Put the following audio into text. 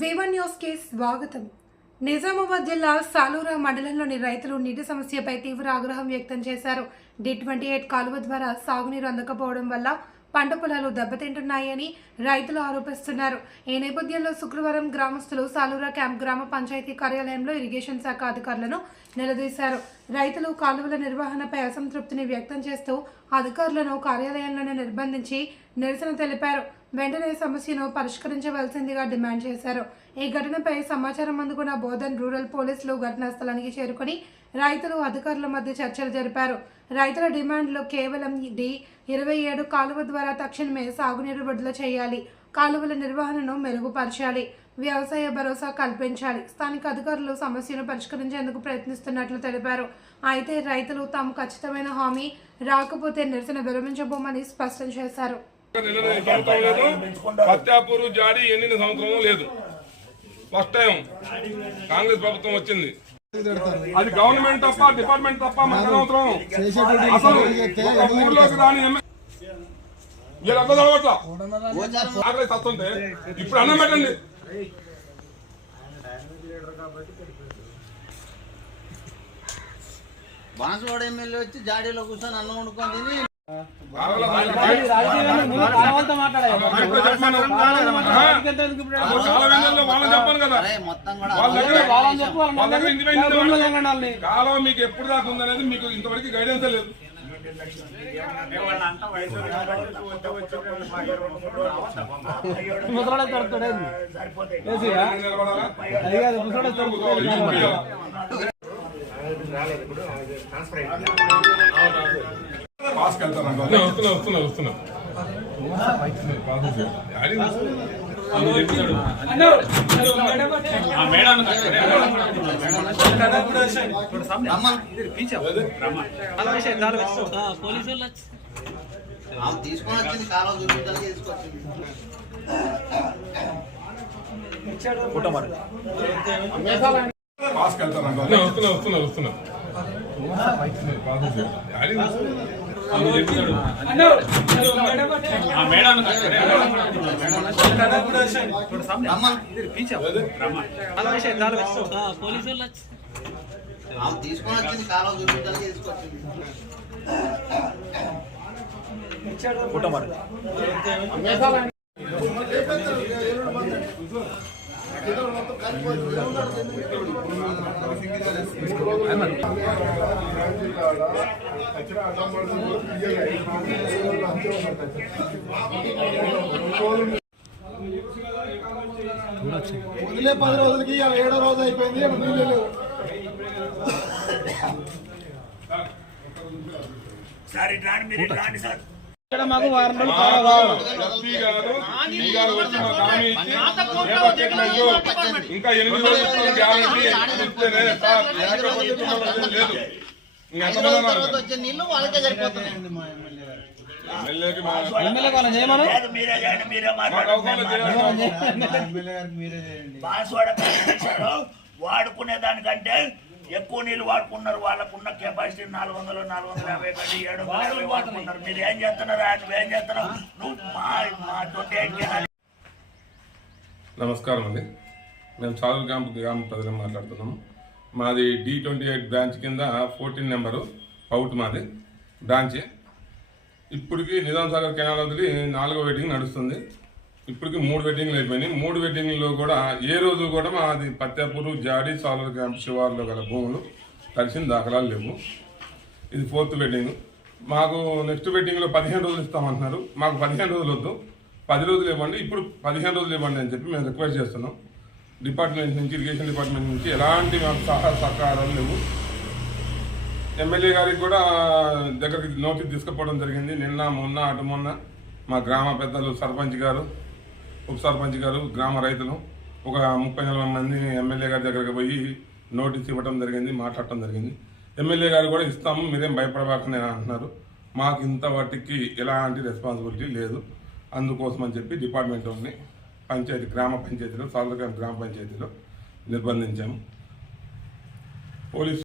వేవన్ న్యూస్కి స్వాగతం. నిజామాబాద్ జిల్లా సాలూరా మండలంలోని రైతులు నీటి సమస్యపై తీవ్ర ఆగ్రహం వ్యక్తం చేశారు. డి ట్వంటీ ఎయిట్ కాలువ ద్వారా సాగునీరు అందకపోవడం వల్ల పంట పొలాలు దెబ్బతింటున్నాయని రైతులు ఆరోపిస్తున్నారు. ఈ నేపథ్యంలో శుక్రవారం గ్రామస్తులు సాలూరా క్యాంప్ గ్రామ పంచాయతీ కార్యాలయంలో ఇరిగేషన్ శాఖ అధికారులను నిలదీశారు. రైతులు కాలువల నిర్వహణపై అసంతృప్తిని వ్యక్తం చేస్తూ అధికారులను కార్యాలయంలోనే నిర్బంధించి నిరసన తెలిపారు. వెంటనే సమస్యను పరిష్కరించవలసిందిగా డిమాండ్ చేశారు. ఈ ఘటనపై సమాచారం అందుకున్న బోధన్ రూరల్ పోలీసులు ఘటనా స్థలానికి చేరుకుని రైతులు అధికారుల మధ్య చర్చలు జరిపారు. రైతుల డిమాండ్లు కేవలం డి ఇరవై ఏడు కాలువ ద్వారా తక్షణమే సాగునీరు విడుదల చేయాలి. కాలువల నిర్వహణను మెరుగుపరచాలి. వ్యవసాయ భరోసా కల్పించాలి. స్థానిక అధికారులు సమస్యను పరిష్కరించేందుకు ప్రయత్నిస్తున్నట్లు తెలిపారు. అయితే రైతులు తాము ఖచ్చితమైన హామీ రాకపోతే నిరసన విరమించబోమని స్పష్టం చేశారు. లేదు జాడి ఎన్నిన సంవత్సరం లేదు. ఫస్ట్ టైం కాంగ్రెస్ ప్రభుత్వం వచ్చింది. అది గవర్నమెంట్ తప్ప డిపార్ట్మెంట్ తప్ప మన సంవత్సరం అసలు ఒక ఊర్లోకి రాని ఎమ్మె- వీళ్ళంతా చదవట్లా ఆకలి తస్తుంటే ఇప్పుడు అన్నం పెట్టండి. బాన్సువాడ ఎమ్మెల్యే వచ్చి జాడీలో కూర్చొని అన్నం వండుకొని తిని ఆకలి చెప్పమను. ఆహా. అసలు కాలం ఎన్నెల్లో వాళ్ళని చెప్పాను కదా అరే మొత్తం కూడా వాళ్ళ దగ్గర వాళ్ళ దగ్గర ఇండిపెండెంట్ వాళ్ళు. కాలం మీకు ఎప్పుడు దాకా ఉందనేది మీకు ఇంతవరకు గైడెన్స్ లేదు పాస్ వచ్చాడు. డాడీ వస్తున్నాడు. ఆయన చెప్పాడు. ఆమె తీసుకొని వచ్చింది చూపించడానికి తీసుకొచ్చింది. వస్తున్నా వస్తున్నా వస్తున్నా. తీసుకొని వచ్చింది కాలం చూపించడానికి తీసుకొచ్చింది వదిలే పది రోజులకి ఇవాళ ఏడో రోజు అయిపోయింది ఏమో నీళ్ళు లేవు ఎస్పీ గారు ఈ గారు మాకు ఇంకా ఎనిమిది రోజులు గ్యారంటీ. ఇస్తేనే సార్ లేదు వాడుకునే దానికంటే ఎక్కువ నీళ్ళు వాడుకున్నారు వాళ్ళకున్న కెపాసిటీ నాలుగు వందలు నాలుగు వందల యాభై కంటే ఏడు వందల యాభై వాడుకున్నారు. మీరు ఏం చేస్తున్నారు? ఆయన ఏం చేస్తున్నావు? నువ్వు మా మా నమస్కారం అండి. మేము చాలు క్యాంప్ గ్రామ ప్రజలు మాట్లాడుతున్నాము మాది డి ట్వంటీ ఎయిట్ బ్రాంచ్ కింద ఫోర్టీన్ నెంబరు పౌట్ మాది బ్రాంచ్. ఇప్పటికి నిజాం సాగర్ కెనాల్ వదిలి నాలుగో వెయిటింగ్ నడుస్తుంది. ఇప్పటికి మూడు వెడ్డింగ్లు అయిపోయినాయి. మూడు వెడ్డింగ్లో కూడా ఏ రోజు కూడా మాది పత్యాపూర్ జాడి సాలూరు క్యాంప్ శివార్లో గల భూములు కలిసిన దాఖలాలు లేవు. ఇది ఫోర్త్ వెడ్డింగ్ మాకు నెక్స్ట్ వెడ్డింగ్లో పదిహేను రోజులు ఇస్తామంటున్నారు. మాకు పదిహేను రోజులు వద్దు. పది రోజులు ఇవ్వండి. ఇప్పుడు పదిహేను రోజులు ఇవ్వండి అని చెప్పి మేము రిక్వెస్ట్ చేస్తున్నాం. డిపార్ట్మెంట్ నుంచి ఇరిగేషన్ డిపార్ట్మెంట్ నుంచి ఎలాంటి మాకు సహాయ సహకారాలు లేవు. ఎమ్మెల్యే గారికి కూడా దగ్గరికి నోటీస్ తీసుకుపోవడం జరిగింది. నిన్న మొన్న అటు మొన్న మా గ్రామ పెద్దలు సర్పంచ్ గారు ఉప సర్పంచ్ గారు గ్రామ రైతులు ఒక ముప్పై నలభై మంది ఎమ్మెల్యే గారి దగ్గరకు పోయి నోటీస్ ఇవ్వడం జరిగింది మాట్లాడటం జరిగింది. ఎమ్మెల్యే గారు కూడా ఇస్తాము మీరేం భయపడబాకని అంటున్నారు. మాకు ఇంత వాటికి ఎలాంటి రెస్పాన్సిబిలిటీ లేదు. అందుకోసం అని చెప్పి డిపార్ట్మెంట్ వాళ్ళని పంచాయతీ గ్రామ పంచాయతీలో సాలూరు గ్రామ పంచాయతీలో నిర్బంధించాము. పోలీసు